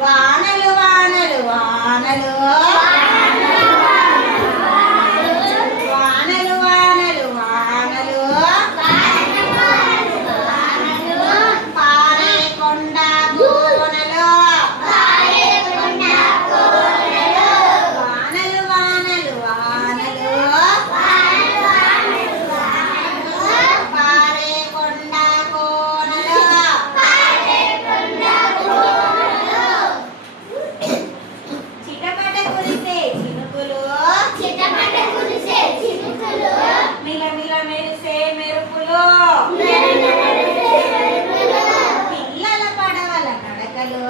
వానలు వానలు వానలు వానలు వానలు వానలు పారే కొండ కోనలు వానలు వానలు వానలు పారే కొండ కోనలు చిటపట కురిసే చినుకులు మిలమిల మెరిసే మెరుపులు పిల్లల పడవల నడకలు